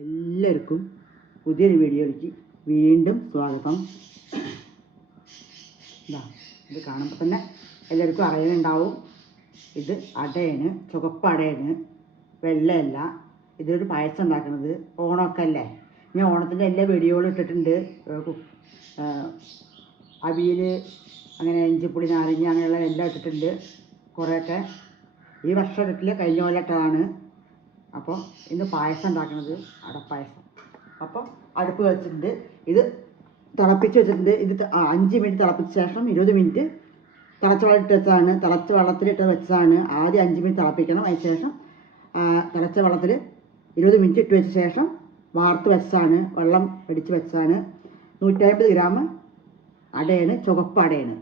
എല്ലാവർക്കും പുതിയൊരു വീഡിയോയിലേക്ക് വീണ്ടും സ്വാഗതം. ഇതാ ഇത് കാണുമ്പോൾ തന്നെ എല്ലാവർക്കും അറിയുന്നുണ്ടാവും ഇത് അടയാണ് ചുവപ്പ് അടയാണ് വെള്ളയല്ല. ഇതൊരു പായസം ഉണ്ടാക്കുന്നത് ഓണമൊക്കെ അല്ലേ ഞാൻ ഓണത്തിന്റെ എല്ലാ വീഡിയോകളും ഇട്ടിട്ടുണ്ട്. അവിയൽ അങ്ങനെ ഇഞ്ചിപ്പുളി നാരങ്ങ അങ്ങനെയുള്ള എല്ലാം ഇട്ടിട്ടുണ്ട്. കുറേയൊക്കെ. ഈ വർഷം ഇട്ടില്ല കഴിഞ്ഞ പോലെ ഇട്ടതാണ്. അപ്പോൾ ഇന്ന് പായസം ഉണ്ടാക്കുന്നത് അടപ്പായസം. അപ്പോൾ അടുപ്പ് വെച്ചിട്ടുണ്ട്. ഇത് തിളപ്പിച്ച് വെച്ചിട്ടുണ്ട്. ഇത് അഞ്ച് മിനിറ്റ് തിളപ്പിച്ച ശേഷം ഇരുപത് മിനിറ്റ് തിളച്ച വെള്ളം ഇട്ട് വെച്ചതാണ്. തിളച്ച വെള്ളത്തിലിട്ട് വെച്ചതാണ്. ആദ്യം അഞ്ച് മിനിറ്റ് തിളപ്പിക്കണം. അതിന് ശേഷം തിളച്ച വെള്ളത്തിൽ ഇരുപത് മിനിറ്റ് ഇട്ട് വെച്ച ശേഷം വാർത്ത് വെച്ചതാണ്. വെള്ളം പിടിച്ച് വെച്ചാണ് നൂറ്റമ്പത് ഗ്രാം അടയാണ്. ചുവപ്പ് അടയാണ്.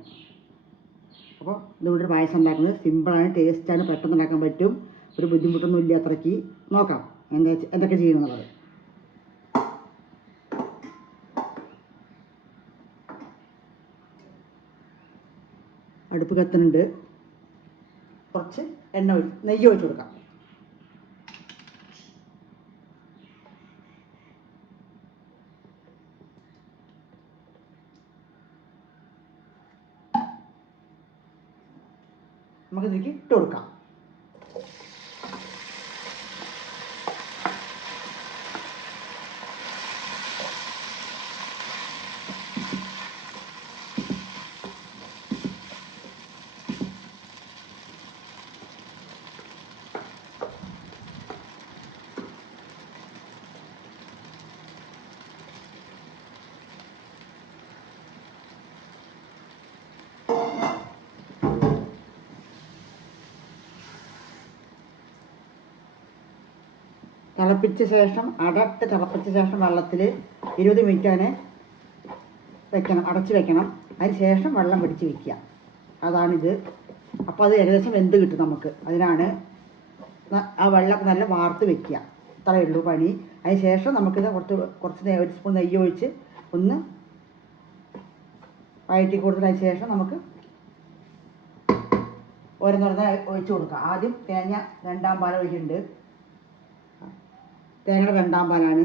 അപ്പോൾ ഇതുകൊണ്ടൊരു പായസം ഉണ്ടാക്കുന്നത്. സിമ്പിളാണ് ടേസ്റ്റാണ് പെട്ടെന്ന് ഉണ്ടാക്കാൻ പറ്റും. ഒരു ബുദ്ധിമുട്ടൊന്നും ഇല്ല അത്രയ്ക്ക്. നോക്കാം. എന്താ എന്തൊക്കെ ചെയ്യുന്നുള്ളത്? അടുപ്പ് കത്തുന്നുണ്ട്. കുറച്ച് എണ്ണ ഒഴി നെയ്യ് ഒഴിച്ചു കൊടുക്കാം. നമുക്ക് ഇതിലേക്ക് ഇട്ട് കൊടുക്കാം. തിളപ്പിച്ച ശേഷം അടട്ട് തിളപ്പിച്ച ശേഷം വെള്ളത്തിൽ ഇരുപത് മിനിറ്റ് അതിനെ വെക്കണം അടച്ച് വെക്കണം. അതിന് ശേഷം വെള്ളം പിടിച്ച് വെക്കുക. അതാണിത്. അപ്പോൾ അത് ഏകദേശം വെന്ത് കിട്ടും നമുക്ക്. അതിനാണ് ആ വെള്ളം നല്ല വാർത്ത് വെക്കുക. അത്രയേ ഉള്ളൂ പണി. അതിന് ശേഷം നമുക്കിത് കുറച്ച് കുറച്ച് ഒരു സ്പൂൺ നെയ്യ് ഒഴിച്ച് ഒന്ന് വയറ്റി കൊടുത്തതിന് ശേഷം നമുക്ക് ഓരോന്നോരോന്ന് ഒഴിച്ച് കൊടുക്കാം. ആദ്യം തേങ്ങ രണ്ടാം പാൽ ഒഴിക്കുന്നുണ്ട് തേങ്ങയുടെ രണ്ടാം പാലാണ്.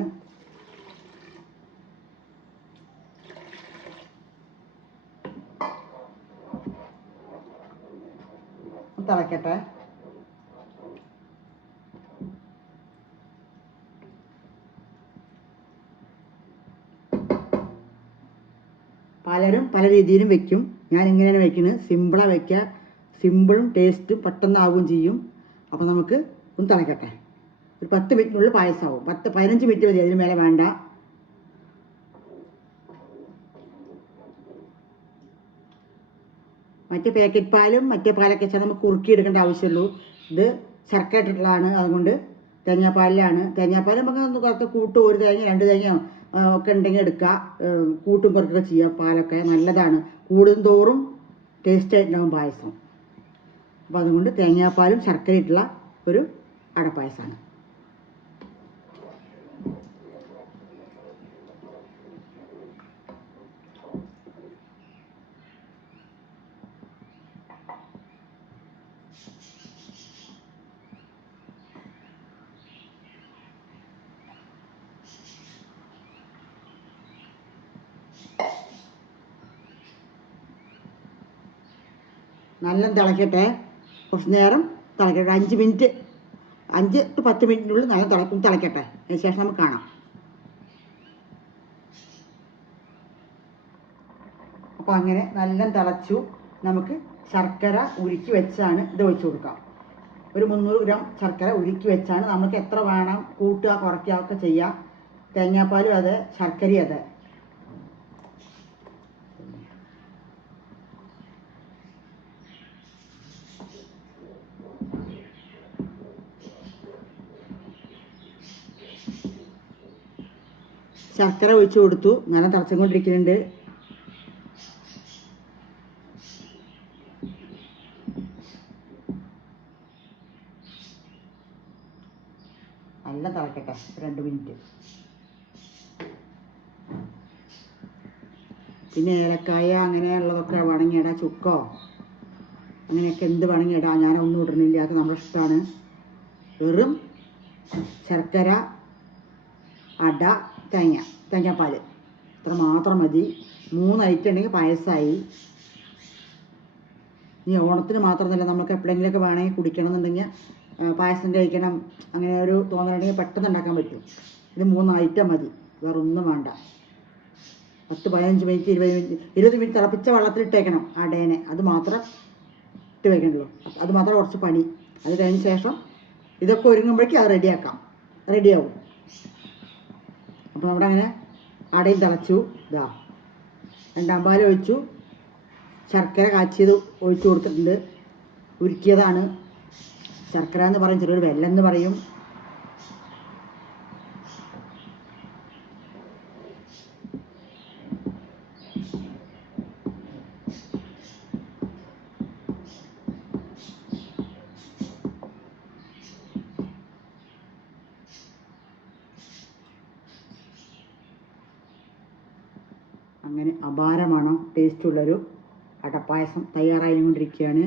തിളക്കട്ടെ. പലരും പല രീതിയിലും വെക്കും. ഞാൻ ഇങ്ങനെയാണ് വെക്കുന്നത്. സിമ്പിളാണ് വെക്കുക. സിമ്പിളും ടേസ്റ്റും പെട്ടെന്നാവുകയും ചെയ്യും. അപ്പോൾ നമുക്ക് ഒന്ന് തിളക്കട്ടെ. ഒരു പത്ത് മിനിറ്റിനുള്ളിൽ പായസമാവും. പത്ത് പതിനഞ്ച് മിനിറ്റ് മതി അതിന് മേലെ വേണ്ട. മറ്റേ പാക്കറ്റ് പാലും മറ്റേ പാലൊക്കെ വെച്ചാൽ നമുക്ക് കുറുക്കിയെടുക്കേണ്ട ആവശ്യമുള്ളൂ. ഇത് ശർക്കര ഇട്ടിട്ടുള്ളതാണ് അതുകൊണ്ട് തേങ്ങാപ്പാലിലാണ്. തേങ്ങാപ്പാൽ നമുക്ക് കുറച്ച് കൂട്ട് ഒരു തേങ്ങ രണ്ട് തേങ്ങ ഒക്കെ ഉണ്ടെങ്കിൽ എടുക്കുക കൂട്ടും കുറക്കൊക്കെ ചെയ്യാം പാലൊക്കെ നല്ലതാണ്. കൂടും തോറും ടേസ്റ്റ് ആയിട്ടുണ്ടാകും പായസം. അപ്പോൾ അതുകൊണ്ട് തേങ്ങാപ്പാലും ശർക്കര ഇട്ടുള്ള ഒരു അടപ്പായസമാണ് നല്ല തിളക്കട്ടെ. കുറച്ച് നേരം തിളക്കട്ടെ. അഞ്ച് മിനിറ്റ്. അഞ്ച് ടു പത്ത് മിനിറ്റിനുള്ളിൽ നല്ല തിളക്കും തിളക്കട്ടെ. അതിന് ശേഷം നമുക്ക് കാണാം. അപ്പോൾ അങ്ങനെ നല്ല തിളച്ചു. നമുക്ക് ശർക്കര ഉരുക്കി വെച്ചാണ് ഇത് ഒഴിച്ചു കൊടുക്കാം ഒരു മുന്നൂറ് ഗ്രാം ശർക്കര ഉരുക്കി വെച്ചാണ്. നമുക്ക് എത്ര വേണം? കൂട്ടുക കുറയ്ക്കുക ഒക്കെ ചെയ്യാം. തേങ്ങാപ്പാലും അതെ ശർക്കരയും അതെ. ശർക്കര ഒഴിച്ചു കൊടുത്തു. നല്ല തിളച്ചുകൊണ്ടിരിക്കുന്നുണ്ട് നല്ല തിളക്കട്ടെ. രണ്ട് മിനിറ്റ്. പിന്നെ ഏലക്കായ അങ്ങനെയുള്ളതൊക്കെ വേണമെങ്കിൽ ഇടാം ചുക്കോ? അങ്ങനെയൊക്കെ എന്ത് വേണമെങ്കിൽ ഇടാം ഞാനൊന്നും ഇടണില്ല അത് നമ്മുടെ ഇഷ്ടമാണ് വെറും ശർക്കര അട തേങ്ങ തേങ്ങാപ്പാൽ ഇത്ര മാത്രം മതി. മൂന്ന് ഐറ്റം ഉണ്ടെങ്കിൽ പായസമായി ഇനി ഓണത്തിന് മാത്രമല്ല നമുക്ക് എപ്പോഴെങ്കിലുമൊക്കെ വേണമെങ്കിൽ കുടിക്കണം എന്നുണ്ടെങ്കിൽ പായസം കഴിക്കണം. അങ്ങനെ ഒരു തോന്നലുണ്ടെങ്കിൽ പെട്ടെന്ന് ഉണ്ടാക്കാൻ പറ്റും. ഇത് മൂന്ന് ഐറ്റം മതി. വേറെ ഒന്നും വേണ്ട. പത്ത് പതിനഞ്ച് മിനിറ്റ് ഇരുപത് മിനിറ്റ് ഇരുപത് മിനിറ്റ് തിളപ്പിച്ച വെള്ളത്തിലിട്ടേക്കണം ഡേനെ അത് മാത്രം ഇട്ട് വെക്കണ്ടുള്ളൂ അത് മാത്രം കുറച്ച് പണി. അത് കഴിഞ്ഞ ശേഷം ഇതൊക്കെ ഒരുങ്ങുമ്പോഴേക്കും അത് റെഡിയാക്കാം റെഡിയാവും അപ്പോൾ അവിടെ അങ്ങനെ അടയും തിളച്ചു. ഇതാ. രണ്ടാം പാൽ ഒഴിച്ചു. ശർക്കര കാച്ചിയത് ഒഴിച്ചു കൊടുത്തിട്ടുണ്ട്. ഉരുക്കിയതാണ്. ശർക്കര എന്ന് പറയും ചിലർ വെല്ലം എന്ന് പറയും അങ്ങനെ അപാരമാണ് ടേസ്റ്റുള്ളൊരു അടപ്പായസം തയ്യാറായിക്കൊണ്ടിരിക്കുകയാണ്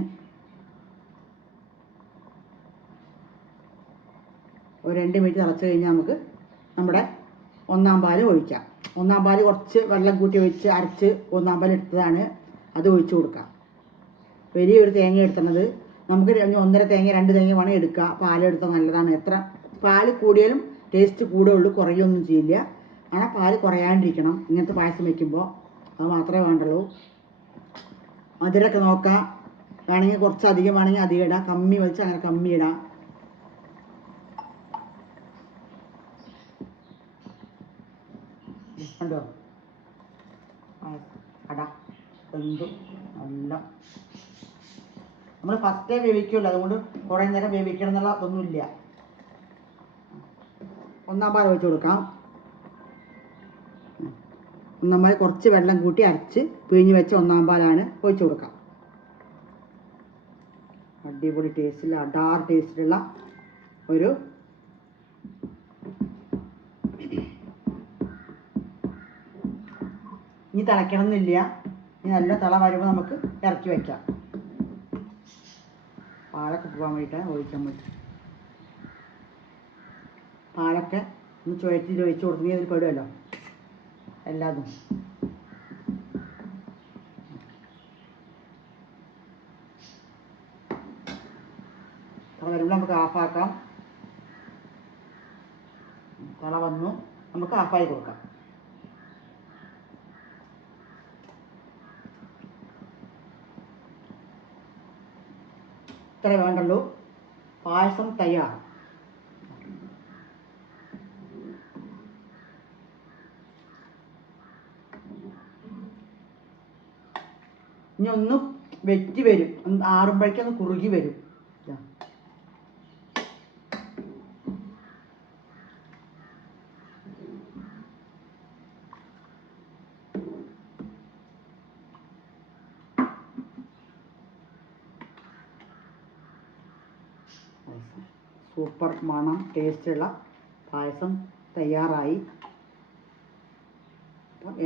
ഒരു രണ്ട് മിനിറ്റ് തിളച്ച് കഴിഞ്ഞാൽ നമുക്ക് നമ്മുടെ ഒന്നാം പാൽ ഒഴിക്കാം ഒന്നാം പാൽ കുറച്ച് വെള്ളം കൂട്ടി ഒഴിച്ച് അരച്ച് ഒന്നാം പാൽ എടുത്തതാണ് അത് ഒഴിച്ചു കൊടുക്കാം വലിയൊരു തേങ്ങ എടുത്തുന്നത് നമുക്ക് ഇനി ഒന്നര തേങ്ങ രണ്ട് തേങ്ങ വേണം എടുക്കുക പാലെടുത്താൽ നല്ലതാണ് എത്ര പാല് കൂടിയാലും ടേസ്റ്റ് കൂടുകയുള്ളൂ കുറയൊന്നും ചെയ്യില്ല ஆனால் പാല് കുറയാണ്ടിരിക്കണം ഇങ്ങനത്തെ പായസം വെക്കുമ്പോൾ അത് മാത്രമേ വേണ്ടുള്ളൂ. മധുരമൊക്കെ നോക്കാം. വേണമെങ്കിൽ കുറച്ച് അധികം വേണമെങ്കിൽ അധികം ഇടാം. കമ്മി വെച്ച് അങ്ങനെ കമ്മി ഇടാം. കണ്ടോ? അട എന്ത്? നല്ല. നമ്മൾ ഫസ്റ്റേ വേവിക്കുള്ളൂ. അതുകൊണ്ട് കുറേ നേരം വേവിക്കണം എന്നുള്ള ഒന്നുമില്ല ഒന്നാം പാൽ വെച്ച് കൊടുക്കാം. പാൽ കുറച്ച് വെള്ളം കൂട്ടി അരച്ച് പിഴിഞ്ഞ് വെച്ച ഒന്നാം പാലാണ് ഒഴിച്ചു കൊടുക്കാം. അടിപൊളി ടേസ്റ്റിൽ അടാർ ടേസ്റ്റിലുള്ള ഒരു ഇനി തിളയ്ക്കണം എന്നില്ല ഇനി നല്ല തിള വരുമ്പോൾ നമുക്ക് ഇറക്കി വയ്ക്കാം പാലൊക്കെ പോകാൻ വേണ്ടിയിട്ടാണ് ഒഴിക്കാൻ വേണ്ടി. പാലൊക്കെ ഒന്ന് ചുഴറ്റിൽ ഒഴിച്ച് കൊടുക്കുന്നതിൽ പെടുമല്ലോ എല്ലാതും. വരുമ്പോൾ നമുക്ക് ആഫാക്കാം തള വന്നു. നമുക്ക് ആഫായി കൊടുക്കാം. ഇത്ര വേണ്ടല്ലോ പായസം തയ്യാർ ഇനി ഒന്ന് വെറ്റി വരും. ആറുമ്പോഴേക്കും ഒന്ന് കുറുകി വരും. സൂപ്പർ മണം ടേസ്റ്റുള്ള പായസം തയ്യാറായി.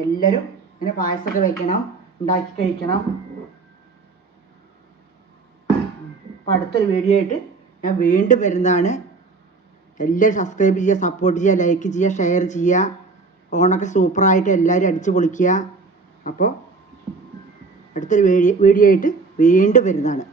എല്ലാവരും ഇങ്ങനെ പായസമൊക്കെ വെക്കണം. ഉണ്ടാക്കി കഴിക്കണം. അപ്പം അടുത്തൊരു വീഡിയോ ആയിട്ട് ഞാൻ വീണ്ടും വരുന്നതാണ്. എല്ലാവരും സബ്സ്ക്രൈബ് ചെയ്യുക സപ്പോർട്ട് ചെയ്യുക ലൈക്ക് ചെയ്യുക ഷെയർ ചെയ്യുക. ഓണൊക്കെ സൂപ്പറായിട്ട് എല്ലാവരും അടിച്ചു പൊളിക്കുക. അപ്പോൾ അടുത്തൊരു വീഡിയോ വീഡിയോ ആയിട്ട് വീണ്ടും വരുന്നതാണ്.